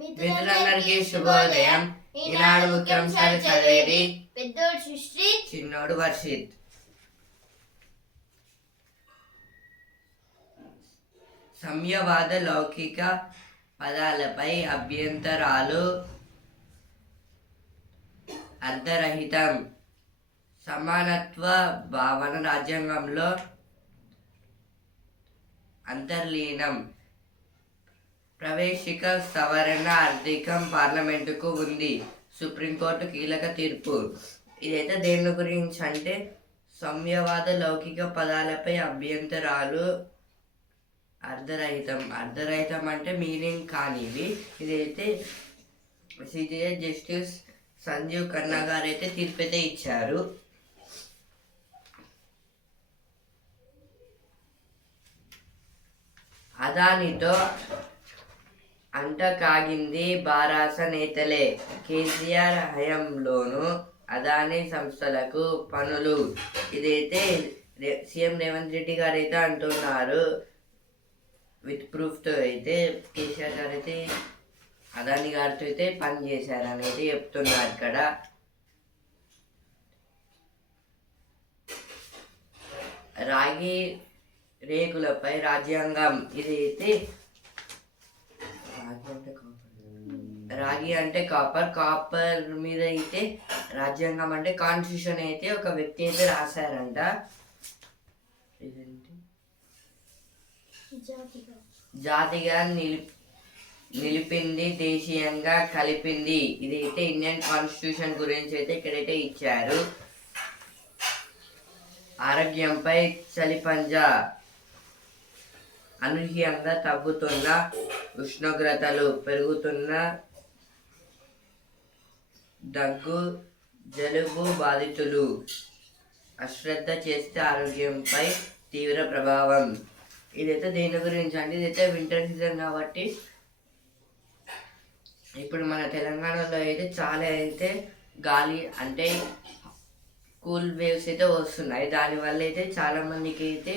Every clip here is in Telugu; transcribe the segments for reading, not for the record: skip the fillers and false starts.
మిత్రులందరికీ శుభోదయం. ఈనాడు ముఖ్యాంశాలు చదివేది పెద్దోడు సుశ్రీత్, చిన్నోడు వర్షిత్. సంయవాద లౌకిక పదాలపై అభ్యంతరాలు అర్ధరహితం. సమానత్వ భావన రాజ్యాంగంలో అంతర్లీనం. ప్రవేశిక సవరణ అధికం పార్లమెంటుకు ఉంది. సుప్రీంకోర్టు కీలక తీర్పు. ఇదైతే దేని గురించి అంటే సంయవాద లౌకిక పదాలపై అభ్యంతరాలు అర్ధరహితం. అర్ధరహితం అంటే మీనింగ్ కానివి. ఇదైతే సిజే జస్టిస్ సంజీవ్ ఖన్నా గారు అయితే తీర్పు అయితే ఇచ్చారు. అదానితో అంట కాగింది బారాస నేతలే. కేసీఆర్ హయాంలోనూ అదానీ సంస్థలకు పనులు. ఇదైతే సీఎం రేవంత్ రెడ్డి గారు అయితే అంటున్నారు. విత్ ప్రూఫ్తో అయితే కేసీఆర్ గారు అయితే అదానీ గారితో అయితే పని చేశారని అయితే చెప్తున్నారు. ఇక్కడ రాగి రేకులపై రాజ్యాంగం. ఇదైతే రాగి అంటే కాపర్ మీద అయితే రాజ్యాంగం అంటే కాన్స్టిట్యూషన్ అయితే ఒక వ్యక్తి అయితే రాశారంట. జాతిగా నిలిపింది, దేశీయంగా కలిపింది. ఇదైతే ఇండియన్ కాన్స్టిట్యూషన్ గురించి అయితే ఇక్కడైతే ఇచ్చారు. ఆరోగ్యంపై చలిపంజా. అనూహ్యంగా తగ్గుతున్న ఉష్ణోగ్రతలు, పెరుగుతున్న దగ్గు, జలుబు బాధితులు. అశ్రద్ధ చేస్తే ఆరోగ్యంపై తీవ్ర ప్రభావం. ఇదైతే దేని గురించి అంటే ఇదైతే వింటర్ సీజన్ కాబట్టి ఇప్పుడు మన తెలంగాణలో అయితే చాలా అయితే గాలి అంటే కూల్ వేవ్స్ అయితే వస్తున్నాయి. దానివల్ల అయితే చాలా మందికి అయితే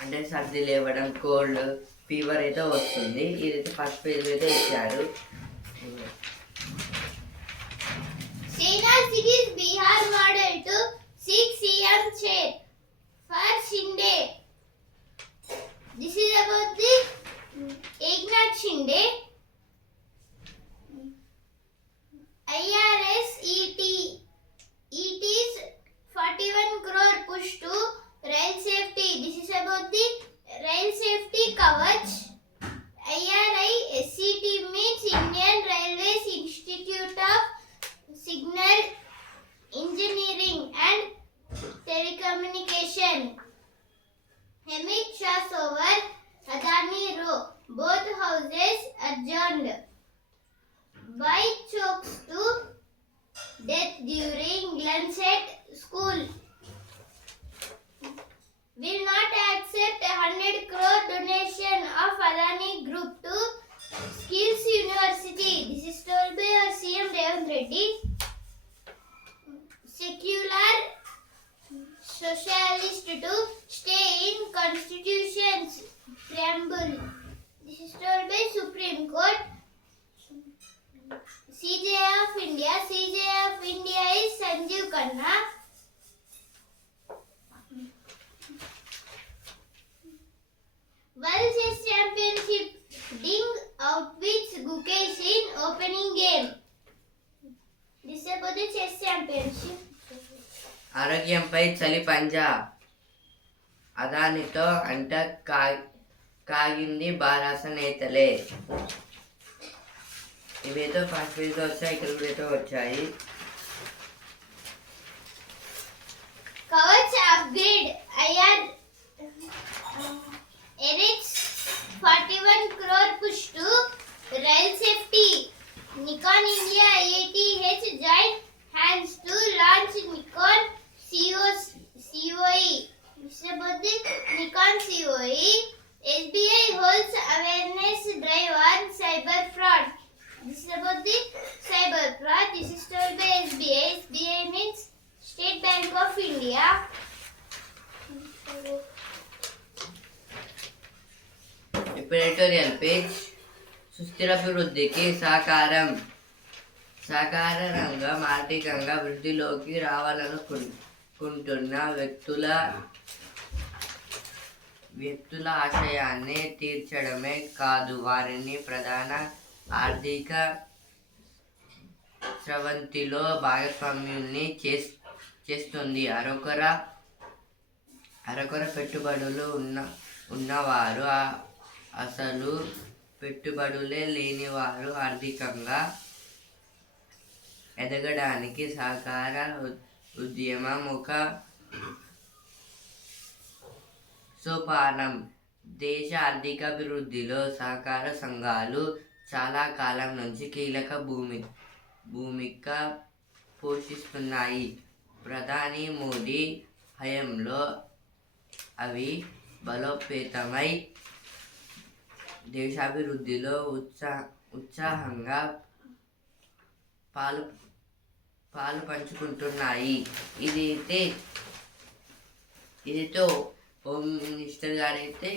అంటే సర్ది లేవడం, కోల్డ్, ఫీవర్ అయితే వస్తుంది. ఇదైతే ఫస్ట్ పేజ్ అయితే ఇచ్చారు. Sena cities Bihar model to seek CM chair for Shinde. This is about the Eknath Shinde. IRS it is 41 crore push to rail safety. This is about the rail safety Kavach. IRI SCT means Indian Railways Institute of Signal Engineering and Telecommunication. Hamid Shah over Adani Row. Both houses adjourned. By chokes to death during lunch at school. Will not accept 100 crore donation of Adani Group to Skills University. This is told by our CM Ravindra Reddy. Secular socialist to stay in Constitution's preamble. This is told by Supreme Court. CJI of India. CJI of India is Sanjeev Khanna. World Chess Championship Ding outwits Gukesh in opening game. This is about the chess championship. ఆరోగ్యంపై చలి పంజా. అదానితో అంట కాగింది బారాస నేతలే. ఇవేదో ఫస్ట్ పేజ్లో వచ్చాయి, ఇక్కడ కూడా అయితే వచ్చాయి. Kavach upgrade. Eric's 41 crore push to rail safety. Nikon India ATH joined hands to launch Nikon COE. This is about the Nikon COE. SBI holds awareness drive on cyber fraud. This is about the cyber fraud. This is told by SBI. SBI means State Bank of India. ఇప్పుడు ఎడిటోరియల్ పేజ్. సుస్థిరాభివృద్ధికి సహకార రంగం ఆర్థికంగా వృద్ధిలోకి రావాలనుకుంటున్న వ్యక్తుల ఆశయాన్ని తీర్చడమే కాదు, వారిని ప్రధాన ఆర్థిక స్రవంతిలో భాగస్వామ్యుల్ని చేస్తుంది. అరకొర పెట్టుబడులు ఉన్నవారు, అసలు పెట్టుబడులే లేనివారు ఆర్థికంగా ఎదగడానికి సహకార ఉద్యమం ఒక సోపానం. దేశ ఆర్థికాభివృద్ధిలో సహకార సంఘాలు చాలా కాలం నుంచి కీలక భూమిక పోషిస్తున్నాయి. ప్రధాని మోదీ హయాంలో అవి బలోపేతమై దేశాభివృద్ధిలో ఉత్సాహంగా పాలు పంచుకుంటున్నాయి. ఇదైతే హోమ్ మినిస్టర్ గారు అయితే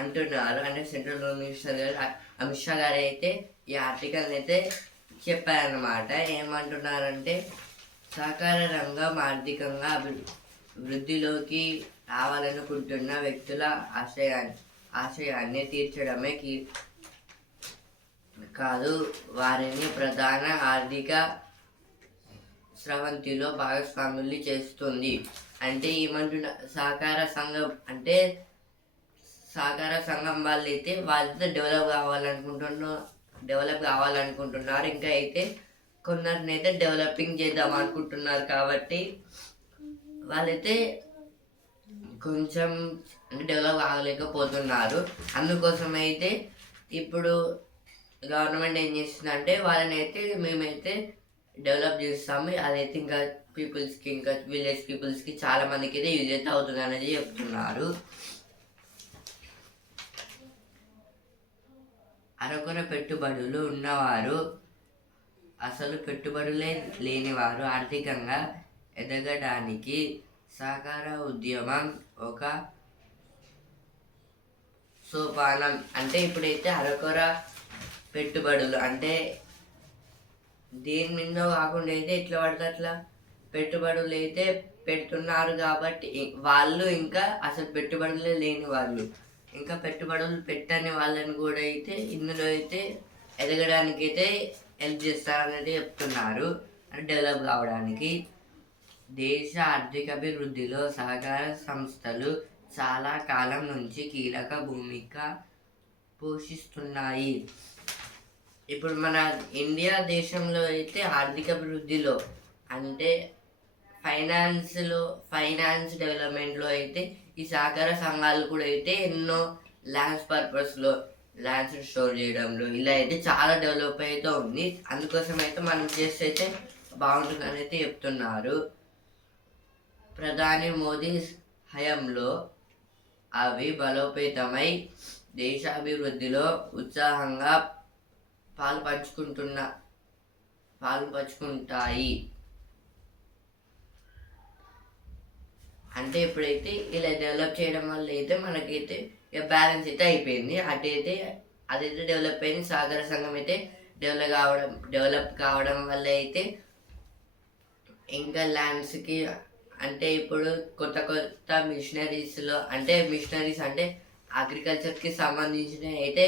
అంటున్నారు, అంటే సెంట్రల్ హోమ్ మినిస్టర్ గారు అమిత్ షా గారు అయితే ఈ ఆర్టికల్ అయితే చెప్పారన్నమాట. ఏమంటున్నారంటే సహకార రంగం ఆర్థికంగా వృద్ధిలోకి రావాలనుకుంటున్న వ్యక్తుల ఆశయాన్ని తీర్చడమే కాదు, వారిని ప్రధాన ఆర్థిక స్రవంతిలో భాగస్వాముల్ని చేస్తుంది. అంటే ఏమంటున్న సహకార సంఘం వాళ్ళైతే డెవలప్ కావాలనుకుంటున్నారు. ఇంకా అయితే కొందరిని అయితే డెవలపింగ్ చేద్దాం అనుకుంటున్నారు. కాబట్టి వాళ్ళైతే కొంచెం డెవలప్ కాగలేకపోతున్నారు. అందుకోసం అయితే ఇప్పుడు గవర్నమెంట్ ఏం చేస్తుందంటే వాళ్ళని అయితే మేమైతే డెవలప్ చేస్తాము, అదైతే ఇంకా పీపుల్స్కి, ఇంకా విలేజ్ పీపుల్స్కి చాలా మందికి అయితే యూజ్ అయితే అవుతుంది అనేది చెప్తున్నారు. అరకొర పెట్టుబడులు ఉన్నవారు, అసలు పెట్టుబడులే లేనివారు ఆర్థికంగా ఎదగడానికి సహకార ఉద్యమం ఒక సోపానం. అంటే ఇప్పుడైతే అరకొర పెట్టుబడులు అంటే దేని మీద కాకుండా అయితే ఎట్లా పడితే అట్లా పెట్టుబడులు అయితే పెడుతున్నారు. కాబట్టి వాళ్ళు ఇంకా అసలు పెట్టుబడులే లేని వాళ్ళు, ఇంకా పెట్టుబడులు పెట్టని వాళ్ళని కూడా అయితే ఇందులో అయితే ఎదగడానికి అయితే హెల్ప్ చేస్తారనేది చెప్తున్నారు, అంటే డెవలప్ కావడానికి. దేశ ఆర్థిక అభివృద్ధిలో సహకార సంస్థలు చాలా కాలం నుంచి కీలక భూమిక పోషిస్తున్నాయి. ఇప్పుడు మన ఇండియా దేశంలో అయితే ఆర్థిక అభివృద్ధిలో అంటే ఫైనాన్స్ డెవలప్మెంట్లో అయితే ఈ సహకార సంఘాలు కూడా అయితే ఎన్నో ల్యాండ్స్ స్టోర్ చేయడంలో ఇలా అయితే చాలా డెవలప్ అయితే ఉంది. అందుకోసం అయితే మనం చేస్తే అయితే బాగుంటుందని అయితే చెప్తున్నారు. ప్రధాని మోదీ హయాంలో అవి బలోపేతమై దేశాభివృద్ధిలో ఉత్సాహంగా పాలు పంచుకుంటాయి. అంటే ఇప్పుడైతే ఇలా డెవలప్ చేయడం వల్ల అయితే మనకైతే బ్యాలెన్స్ అయితే అయిపోయింది. అదైతే డెవలప్ అయింది. సహకార సంఘం అయితే డెవలప్ కావడం వల్ల అయితే ఇంకా ల్యాండ్స్కి అంటే ఇప్పుడు కొత్త మిషనరీస్ అంటే అగ్రికల్చర్కి సంబంధించిన అయితే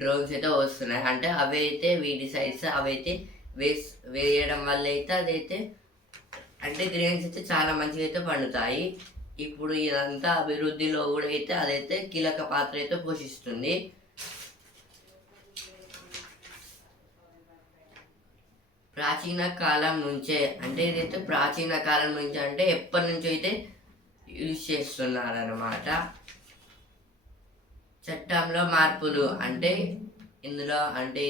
డ్రోన్స్ అయితే వస్తున్నాయి. అంటే అవి అయితే వీటి సైడ్స్ అవైతే వేయడం వల్ల అయితే అదైతే అంటే గ్రెయిన్స్ అయితే చాలా మంచిగా అయితే పండుతాయి. ఇప్పుడు ఇదంతా అభివృద్ధిలో కూడా అయితే అదైతే కీలక పాత్ర అయితే పోషిస్తుంది. ప్రాచీన కాలం నుంచే అంటే ఇదైతే ప్రాచీన కాలం నుంచి అంటే ఎప్పటి నుంచో అయితే యూజ్ చేస్తున్నారన్నమాట. చట్టంలో మార్పులు అంటే ఇందులో అంటే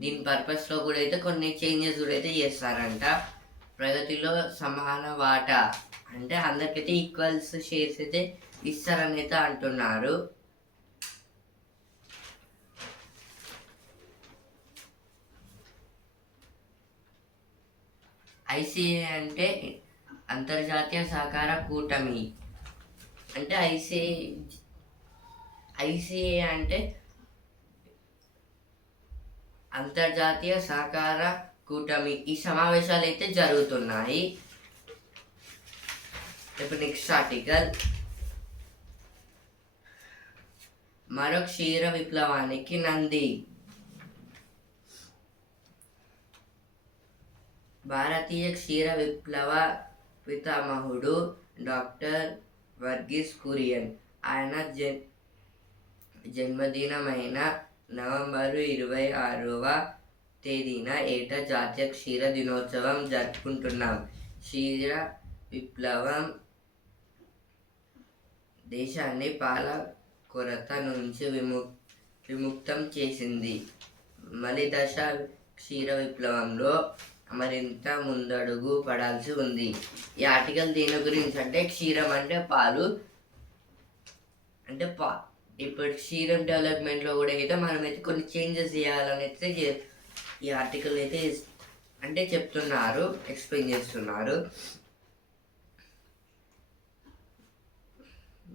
దీని పర్పస్లో కూడా అయితే కొన్ని చేంజెస్ కూడా అయితే చేస్తారంట. ప్రగతిలో సమాన వాటా అంటే అందరికైతే ఈక్వల్స్ షేర్స్ అయితే ఇస్తారని అయితే అంటున్నారు. ఐసిఏ అంటే అంతర్జాతీయ సహకార కూటమి. అంటే ఐసిఏ అంటే అంతర్జాతీయ సహకార కూటమి ఈ సమావేశాలు అయితే జరుగుతున్నాయి. ఇప్పుడు నెక్స్ట్ ఆర్టికల్, మరో క్షీర విప్లవానికి నంది. భారతీయ క్షీర విప్లవ పితామహుడు డాక్టర్ వర్గీస్ కురియన్. ఆయన జన్మదినమైన నవంబరు 26వ తేదీన ఏటా జాతీయ క్షీర దినోత్సవం జరుపుకుంటున్నాం. క్షీర విప్లవం దేశాన్ని పాల కొరత నుంచి విముక్తం చేసింది. మలి దశ క్షీర విప్లవంలో మరింత ముందడుగు పడాల్సి ఉంది. ఈ ఆర్టికల్ దీని గురించి అంటే క్షీరం అంటే పాలు అంటే ఇప్పుడు క్షీరం డెవలప్మెంట్లో కూడా అయితే మనమైతే కొన్ని చేంజెస్ చేయాలని అయితే ఈ ఆర్టికల్ అయితే అంటే చెప్తున్నారు, ఎక్స్ప్లెయిన్ చేస్తున్నారు.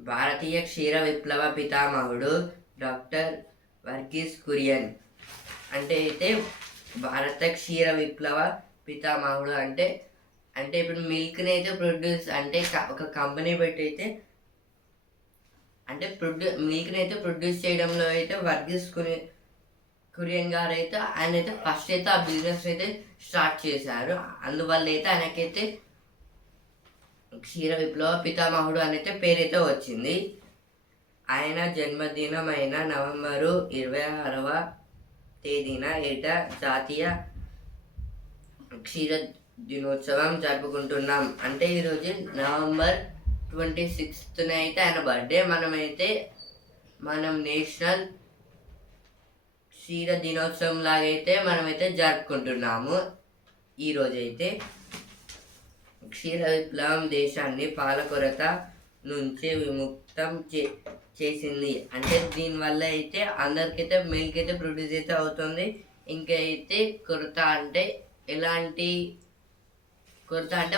భారతీయ క్షీర విప్లవ పితామహుడు డాక్టర్ వర్గీస్ కురియన్ అంటే అయితే భారత క్షీర విప్లవ పితామహుడు అంటే ఇప్పుడు మిల్క్ని అయితే ప్రొడ్యూస్ అంటే ఒక కంపెనీ పెట్టి అయితే అంటే మిల్క్ని అయితే ప్రొడ్యూస్ చేయడంలో అయితే వర్గీస్ కురియన్ గారు అయితే ఆయన అయితే ఫస్ట్ అయితే ఆ బిజినెస్ అయితే స్టార్ట్ చేశారు. అందువల్ల అయితే ఆయనకైతే క్షీర విప్లవ పితామహుడు అనైతే పేరైతే వచ్చింది. ఆయన జన్మదినమైన నవంబరు 26వ తేదీన ఏటా జాతీయ క్షీర దినోత్సవం జరుపుకుంటున్నాం. అంటే ఈరోజు నవంబర్ 26న అయితే ఆయన బర్త్డే. మనం నేషనల్ క్షీర దినోత్సవం లాగైతే మనమైతే జరుపుకుంటున్నాము ఈరోజైతే. క్షీర విప్లవం దేశాన్ని పాల కొరత నుంచి విముక్తం చేసింది. అంటే దీనివల్ల అయితే అందరికైతే మిల్క్ అయితే ప్రొడ్యూస్ అయితే అవుతుంది. ఇంకా అయితే కొరత అంటే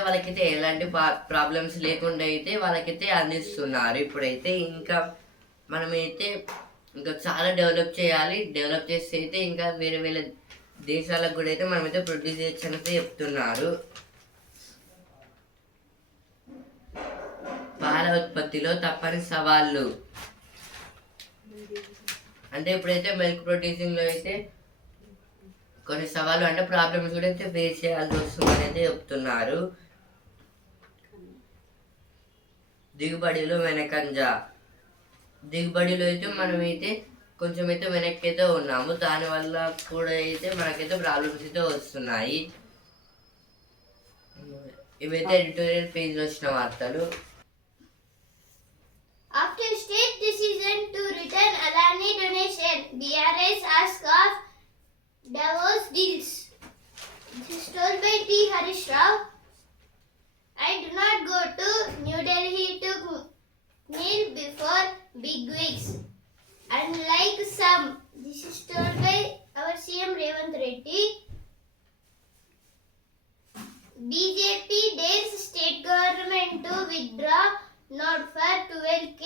వాళ్ళకైతే ఎలాంటి ప్రాబ్లమ్స్ లేకుండా అయితే వాళ్ళకైతే అందిస్తున్నారు. ఇప్పుడైతే ఇంకా మనమైతే ఇంకా చాలా డెవలప్ చేయాలి. డెవలప్ చేస్తే అయితే ఇంకా వేరే వేరే దేశాలకు కూడా అయితే మనమైతే ప్రొడ్యూస్ చేయొచ్చు అయితే చెప్తున్నారు. పాల ఉత్పత్తిలో తప్పని సవాళ్ళు అంటే ఇప్పుడైతే మిల్క్ ప్రొడ్యూసింగ్లో అయితే కొన్ని సవాళ్ళు అంటే ప్రాబ్లమ్స్ కూడా అయితే ఫేస్ చేయాల్సి వస్తుందని అయితే చెప్తున్నారు. దిగుబడిలో వెనకంజ. దిగుబడిలో అయితే మనమైతే కొంచెం అయితే వెనక్కి అయితే ఉన్నాము. దానివల్ల కూడా అయితే మనకైతే ప్రాబ్లమ్స్ అయితే వస్తున్నాయి. ఇవైతే ఎడిటోరియల్ పేజ్లో వచ్చిన వార్తలు. After state decision to return Adani donation, BRS asks of Davos deals. This is told by T. Harish Rao. I do not go to New Delhi to kneel before bigwigs. Unlike some, this is told by our CM Revanth Reddy. BJP dares state government to withdraw note for 12k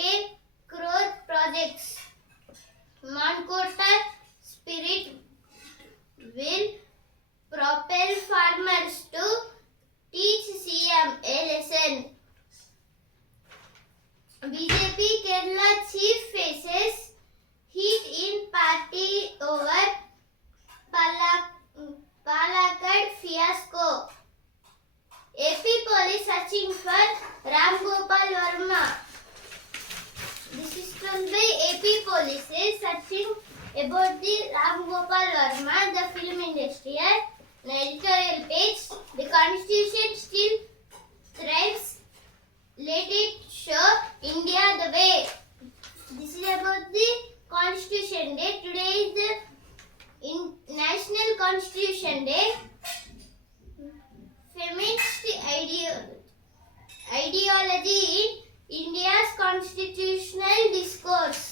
crore projects. Mankota spirit will propel farmers to teach CM a lesson. BJP Kerala chief faces heat in party over Palakkad fiasco. AP police searching for Ram Gopal Verma. This is told by AP police is searching about the Ram Gopal Verma, the film industry. An editorial page. The constitution still thrives. Let it show India the way. This is about the Constitution Day. Today is the National Constitution Day. Feminist ideology in India's constitutional discourse.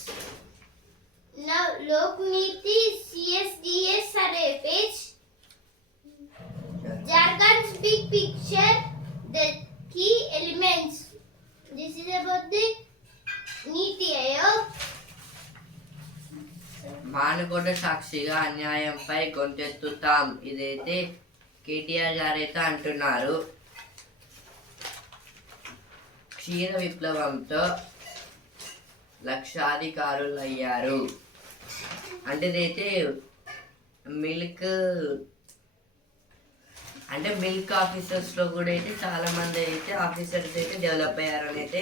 Now, Lokniti CSDS survey page. Jharkhand's big picture, the key elements. This is about the Niti Aayog. Manukota సాక్షి సాక్షిగా అన్యాయంపై గొంతెత్తుతాం. ఇదైతే కేటీఆర్ గారైతే అంటున్నారు. క్షీర విప్లవంతో లక్షాధికారులు అయ్యారు. అంటే ఇదైతే మిల్క్ ఆఫీసర్స్లో కూడా అయితే చాలా మంది అయితే ఆఫీసర్స్ అయితే డెవలప్ అయ్యారని అయితే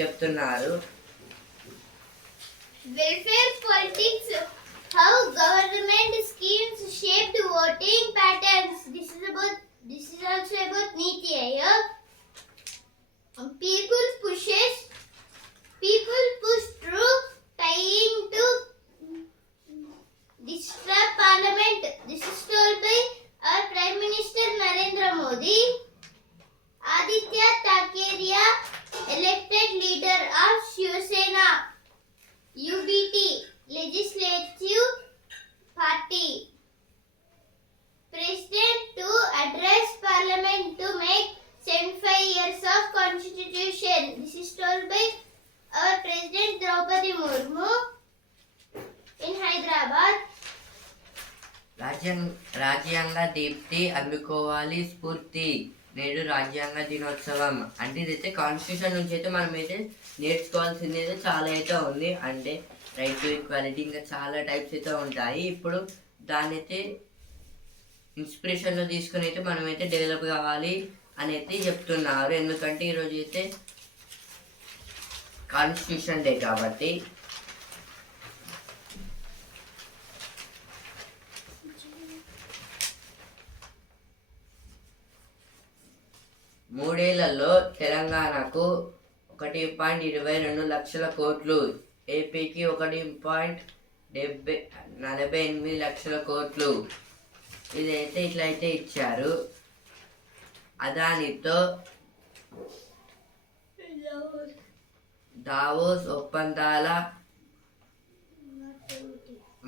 చెప్తున్నారు. Welfare politics, how government schemes shaped voting patterns. This is also about Niti Aayog. People push through trying to disrupt parliament. This is told by our Prime Minister Narendra Modi. Aditya Takeria, elected leader of Shiv Sena UBT Legislative Party, President to address Parliament to make 75 years of Constitution. This is told by our President Draupadi Murmu in Hyderabad. రాజ్యాంగ దీప్తి అందుకోవాలి స్ఫూర్తి. నేడు రాజ్యాంగ దినోత్సవం. అంటే ఇదైతే కాన్స్టిట్యూషన్ నుంచి అయితే మనం అయితే నేర్చుకోవాల్సింది అయితే చాలా అయితే ఉంది. అంటే రైట్ టు ఈక్వాలిటీ ఇంకా చాలా టైప్స్ అయితే ఉంటాయి. ఇప్పుడు దాన్ని అయితే ఇన్స్పిరేషన్లో తీసుకుని అయితే మనం అయితే డెవలప్ కావాలి అని అయితే చెప్తున్నారు. ఎందుకంటే ఈరోజు అయితే కాన్స్టిట్యూషన్ డే కాబట్టి. మూడేళ్లలో తెలంగాణకు 1.22 లక్షల కోట్లు, ఏపీకి 1.48 లక్షల కోట్లు ఇదైతే ఇట్లయితే ఇచ్చారు. అదానితో దావోస్ ఒప్పందాల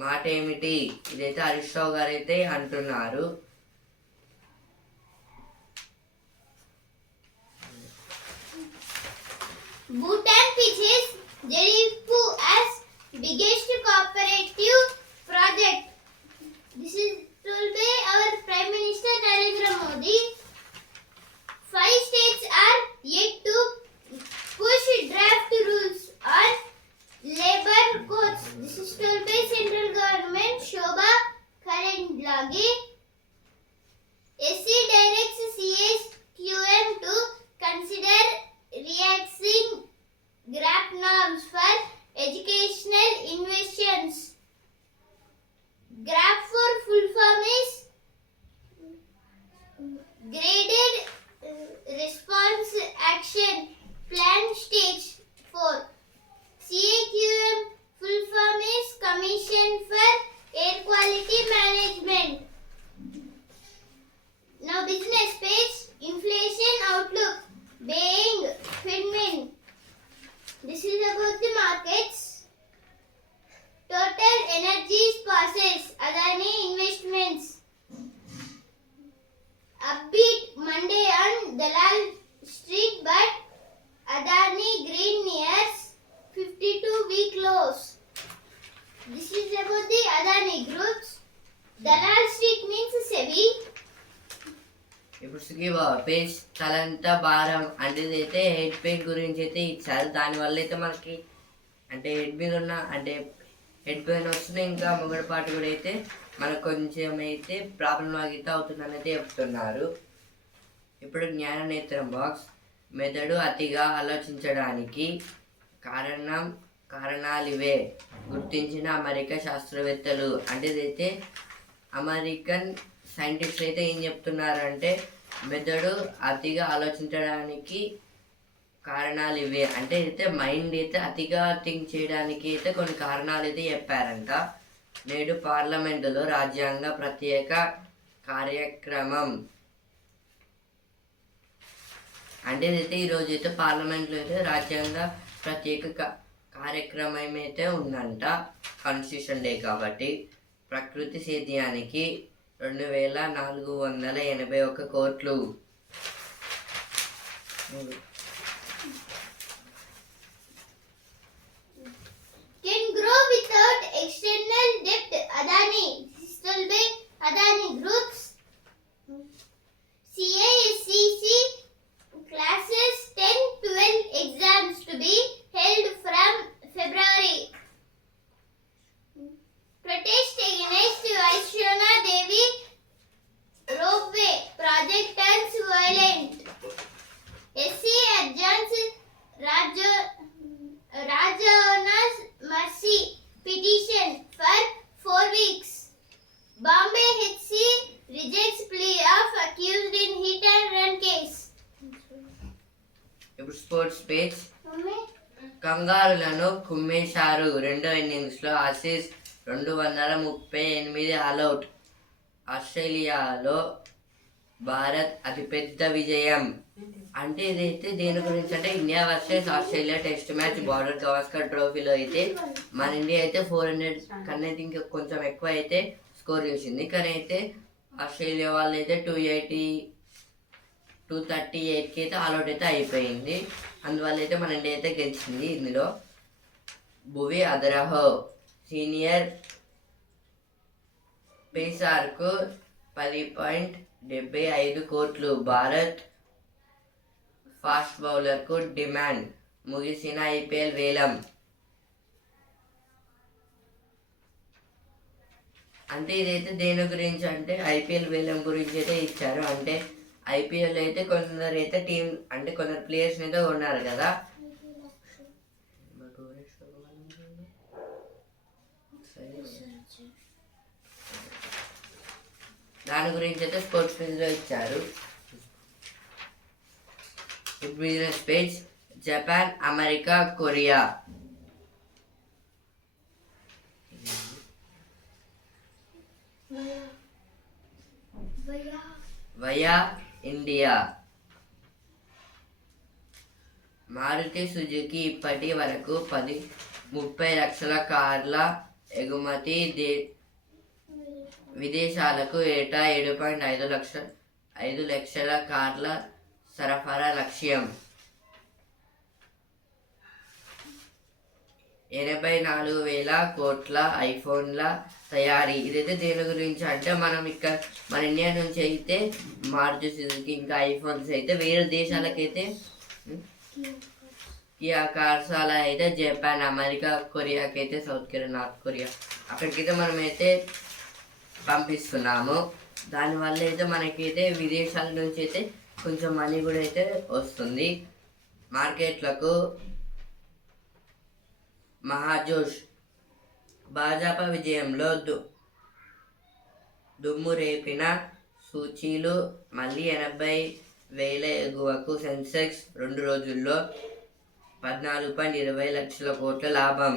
మాట ఏమిటి? ఇదైతే హరీష్ రావు గారు అయితే అంటున్నారు. Bhutan pitches Jericho as biggest cooperative project. This is told by our Prime Minister Narendra Modi. 5 states are yet to push draft rules on labor codes. This is told by Central Government Shobha Karendlage. SC directs CSQM to consider relaxing GRAP norms for educational innovations. GRAP for full form is Graded Response Action Plan Stage 4. CAQM full form is Commission for Air Quality Management. Now business page, inflation outlook. Being Finmin. This is about the markets. Total Energies passes Adani Investments. Upbeat Monday on Dalal Street, but Adani Green nears 52-week lows. This is about the Adani groups. Dalal Street means SEBI. ఇప్పుడు పేజ్ తలంతా భారం అంటే అయితే హెడ్ పెయిన్ గురించి అయితే ఇచ్చారు. దానివల్ల అయితే మనకి అంటే హెడ్ మీద ఉన్న అంటే హెడ్ పెయిన్ వస్తుంది. ఇంకా మొగడపాటు కూడా అయితే మనకు కొంచెం అయితే ప్రాబ్లం అయితే అవుతుందని అయితే చెప్తున్నారు. ఇప్పుడు జ్ఞాన నేత్రం బాక్స్. మెదడు అతిగా ఆలోచించడానికి కారణాలు ఇవే గుర్తించిన అమెరికా శాస్త్రవేత్తలు. అంటే ఇదైతే అమెరికన్ సైంటిస్ట్ అయితే ఏం చెప్తున్నారంటే మెదడు అతిగా ఆలోచించడానికి కారణాలు ఇవే. అంటే అయితే మైండ్ అయితే అతిగా థింక్ చేయడానికి అయితే కొన్ని కారణాలు అయితే చెప్పారంట. నేడు పార్లమెంటులో రాజ్యాంగ ప్రత్యేక కార్యక్రమం. అంటే ఇదైతే ఈరోజు అయితే పార్లమెంట్లో అయితే రాజ్యాంగ ప్రత్యేక కార్యక్రమం అయితే ఉందంట, కాన్స్టిట్యూషన్ డే కాబట్టి. ప్రకృతి సేద్యానికి 2481 కోట్లు. Can grow without external debt Adani. This is told by Adani Groups. CISCC classes 10-12 exams to be held from February. Protest against Vaishnavi Devi ropeway project turns violent. SC adjourns Rajana's mercy petition for 4 weeks. Bombay HC rejects plea of accused in hit and run case. ఇప్పుడు స్పోర్ట్స్ పేజ్. Mummy? కంగారులను కుమ్మేశారు. రెండో ఇన్నింగ్స్లో ఆసీస్ 238 ఆల్అవుట్. ఆస్ట్రేలియాలో భారత్ అతిపెద్ద విజయం. అంటే ఇదైతే దేని గురించి అంటే India versus Australia test match border Gavaskar ట్రోఫీలో అయితే మన ఇండియా అయితే 400 కన్నా అయితే ఇంకా కొంచెం ఎక్కువ అయితే స్కోర్ చేసింది. కానీ అయితే ఆస్ట్రేలియా వాళ్ళు అయితే 238కి అయితే ఆల్అౌట్ అయితే అయిపోయింది. అందువల్ల అయితే మన ఇండియా అయితే గెలిచింది. ఇందులో భువి అదరహో సీనియర్ పేసార్కు 10.75 కోట్లు. భారత్ ఫాస్ట్ బౌలర్కు డిమాండ్. ముగిసిన ఐపీఎల్ వేలం. అంటే ఇదైతే దేని గురించి అంటే ఐపీఎల్ వేలం గురించి అయితే ఇచ్చారు. అంటే ఐపీఎల్ అయితే కొందరు అయితే టీం అంటే కొందరు ప్లేయర్స్ని అయితే ఉన్నారు కదా. దాని గురించి అయితే స్పోర్ట్స్ పేజ్లో ఇచ్చారు. Business page. Japan, America, Korea. Via India. Maruti Suzuki ఇప్పటి వరకు 30 లక్షల కార్ల ఎగుమతి. విదేశాలకు ఏటా 7.5 లక్షల కార్ల సరఫరా లక్ష్యం. 84,000 కోట్ల ఐఫోన్ల తయారీ. ఇదైతే దేని గురించి అంటే మనం ఇక్కడ మన ఇండియా నుంచి అయితే మారుతి సుజుకి ఇంకా ఐఫోన్స్ అయితే వేరే దేశాలకైతే కియా కార్స్ అలా అయితే జపాన్, అమెరికా, కొరియాకి అయితే సౌత్ కొరియా, నార్త్ కొరియా అక్కడికైతే మనమైతే పంపిస్తున్నాము. దానివల్ల అయితే మనకైతే విదేశాల నుంచి అయితే కొంచెం మనీ కూడా అయితే వస్తుంది. మార్కెట్లకు మహాజోష్. భాజపా విజయంలో దుమ్ము రేపిన సూచీలు మళ్ళీ 80,000 ఎగువకు. సెన్సెక్స్ 2 రోజుల్లో 14.20 లక్షల కోట్ల లాభం.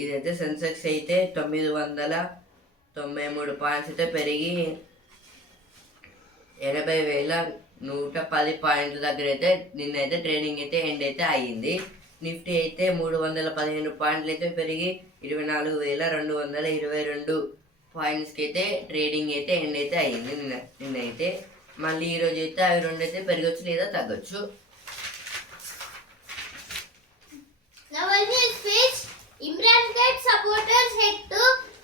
ఇదైతే సెన్సెక్స్ అయితే 993 పాయింట్స్ అయితే పెరిగి 80,110 పాయింట్ల దగ్గర అయితే నిన్నైతే ట్రేడింగ్ అయితే ఎండ్ అయితే అయ్యింది. నిఫ్టీ అయితే 315 పాయింట్లు అయితే పెరిగి 24,222 పాయింట్స్కి అయితే ట్రేడింగ్ అయితే ఎండ్ అయితే అయ్యింది నిన్నైతే. మళ్ళీ ఈరోజు అయితే అవి 2 అయితే పెరగచ్చు లేదా తగ్గచ్చు. Now on his page, Imran Khan supporters head to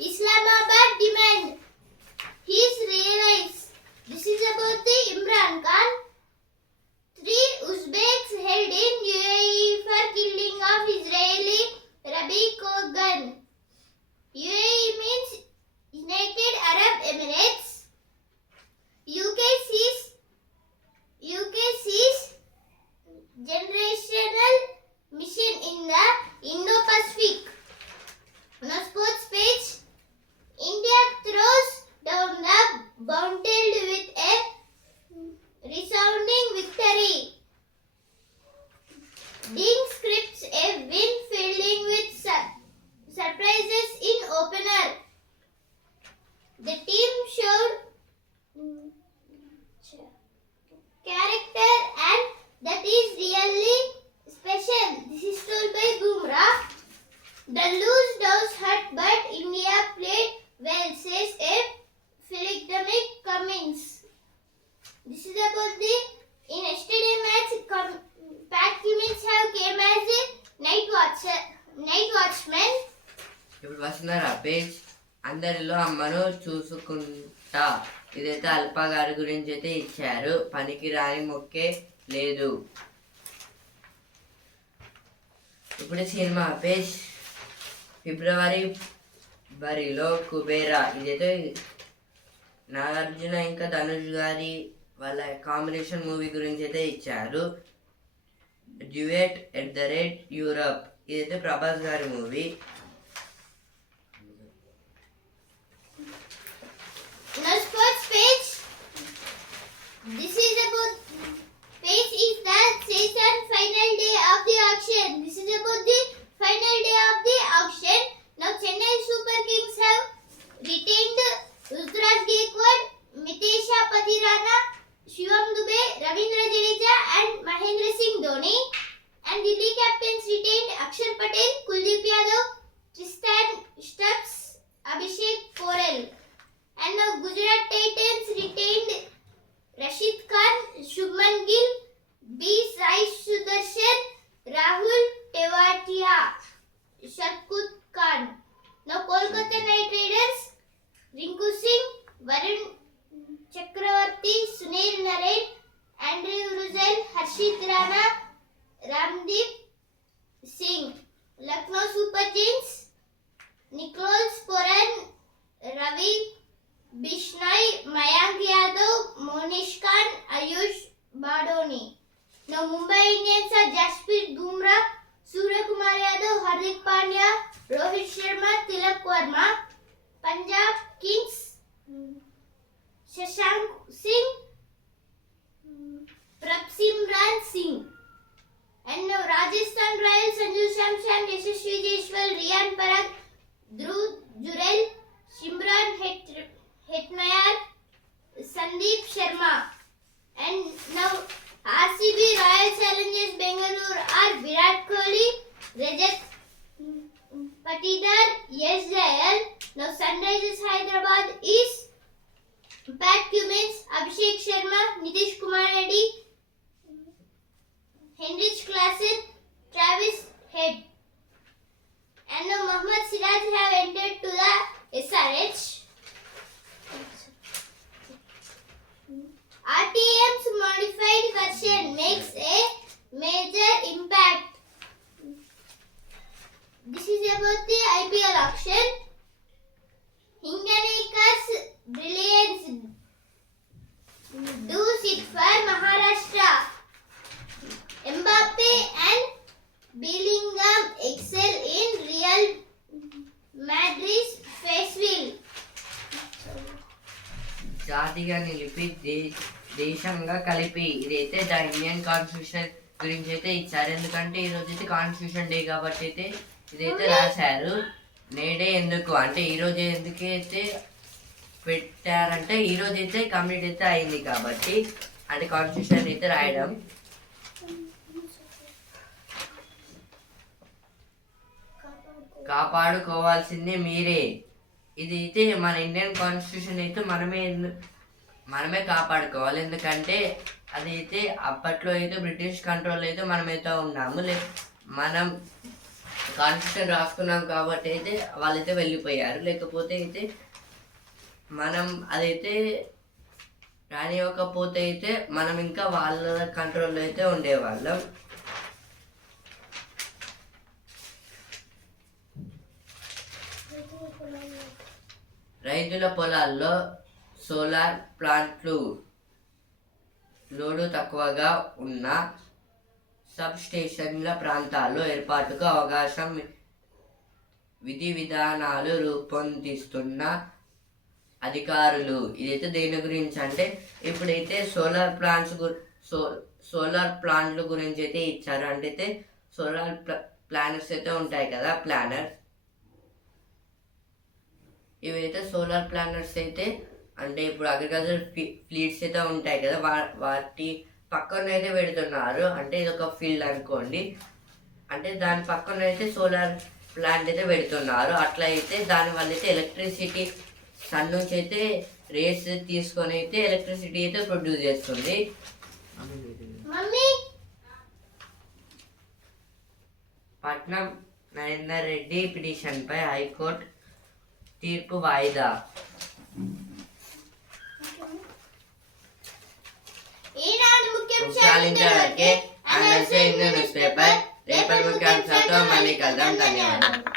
Islamabad demand his realize. This is about the Imran Khan. 3 Uzbeks held in UAE for killing of Israeli Rabbi Kogan. UAE means United Arab Emirates. UK sees generational mission in the Indo-Pacific. On a sports page, India throws down the bounty page అందరిలో అమ్మను చూసుకుంటా. ఇదైతే అల్ప గారి గురించి అయితే ఇచ్చారు. పనికి రాని మొక్కే లేదు. ఇప్పుడు సినిమా పేజ్ ఫిబ్రవరి బరిలో కుబేరా. ఇదైతే నాగార్జున ఇంకా ధనుష్ గారి వాళ్ళ కాంబినేషన్ మూవీ గురించి అయితే ఇచ్చారు. Duet @Europe. ఇదైతే ప్రభాస్ గారి movie. Now sports page. This is about page is the session final day of the auction. This is about the final day of the auction. Now Chennai Super Kings have retained Ruturaj Gaikwad, Mitesha Pathirana, Shivam Dube, Ravindra Jadeja and Mahendra Singh Dhoni. And Delhi captains retained Akshar Patel, Kuldeep Yadav, Tristan Stubbs, Abhishek Porel. And now Gujarat Titans retained Rashid Khan, Shubman Gill, B. Sai Sudarshan, Rahul Tewatia, Sharkut Khan. Now Kolkata Knight Riders, Rinku Singh, Varun Chakravarti, Sunil Narain, Andrew Russell, Harshit Rana, Ramdeep Singh. Lucknow Super Kings, Nicholas Poran, Ravi Bishnoi, Mayank Yadav, Monish Khan, Ayush Badoni. Now Mumbai Indians are Jasprit Bumrah, Surya Kumar Yadav, Hardik Pandya, Rohit Sharma, Tilak Verma. Punjab Kings, Shashank Singh, Prabsimran Singh. And now Rajasthan Royals, Sanju Samson, Yashasvi Jaiswal, Riyan Parag, Dhruv Jurel, Shimran Hetmayar, Sandeep Sharma. And now RCB Royal Challengers Bengaluru are Virat Kohli, Rajat Patidar, Yash Dayal. Now Sunrisers Hyderabad is Pat Cummins, Abhishek Sharma, Nitish Kumar Reddy, Henrich Klassen, Travis Head. And now Mohammad Siraj have entered to the SRH. RTM's modified version makes a major impact. This is about the IPL auction. Hinganeka's brilliance does it for Maharashtra. Mbappe and Bellingham excel in Real Madrid's Facewill. జాతిగా నిలిపి దేశంగా కలిపి. ఇదైతే ద ఇండియన్ కాన్స్టిట్యూషన్ గురించి అయితే ఇచ్చారు. ఎందుకంటే ఈరోజు అయితే కాన్స్టిట్యూషన్ డే కాబట్టి అయితే ఇదైతే రాశారు. నేడే ఎందుకు అంటే ఈరోజు ఎందుకైతే పెట్టారంటే ఈరోజు అయితే కంప్లీట్ అయితే అయింది కాబట్టి అంటే కాన్స్టిట్యూషన్ అయితే రాయడం. కాపాడుకోవాల్సింది మీరే. ఇది అయితే మన ఇండియన్ కాన్స్టిట్యూషన్ అయితే మనమే కాపాడుకోవాలి. ఎందుకంటే అదైతే అప్పట్లో అయితే బ్రిటిష్ కంట్రోల్ అయితే మనమైతే ఉన్నాము. మనం కాన్స్టిట్యూషన్ రాసుకున్నాం కాబట్టి అయితే వాళ్ళైతే వెళ్ళిపోయారు. లేకపోతే అయితే మనం అదైతే రానివ్వకపోతే అయితే మనం ఇంకా వాళ్ళ కంట్రోల్లో అయితే ఉండేవాళ్ళం. రైతుల పొలాల్లో సోలార్ ప్లాంట్లు, లోడు తక్కువగా ఉన్న సబ్ స్టేషన్ల ప్రాంతాల్లో ఏర్పాటుకు అవకాశం, విధి విధానాలు రూపొందిస్తున్న అధికారులు. ఇదైతే దేని గురించి అంటే ఇప్పుడైతే సోలార్ ప్లాంట్ల గురించి అయితే ఇచ్చారు. అంటే అయితే సోలార్ ప్లానర్స్ అయితే ఉంటాయి కదా, ప్లానర్. ఇవైతే సోలార్ ప్లానర్స్ అయితే అంటే ఇప్పుడు అగ్రికల్చర్ ఫ్లీట్స్ అయితే ఉంటాయి కదా, వాటి పక్కన అయితే పెడుతున్నారు. అంటే ఇది ఒక ఫీల్డ్ అనుకోండి, అంటే దాని పక్కన అయితే సోలార్ ప్లాంట్ అయితే పెడుతున్నారు. అట్లా అయితే దానివల్ల అయితే ఎలక్ట్రిసిటీ సన్ నుంచి అయితే రేస్ తీసుకొని అయితే ఎలక్ట్రిసిటీ అయితే ప్రొడ్యూస్ చేస్తుంది. పట్నం నరేందర్ రెడ్డి పిటిషన్పై హైకోర్టు తీర్పు వాయిదా. ఈనాడు ముఖ్యాంశాలు ఇంతవరకే. అందరికీ న్యూస్ పేపర్ రేపటి ముఖ్యాంశాలతో మళ్ళీ కలుద్దాం. ధన్యవాదాలు.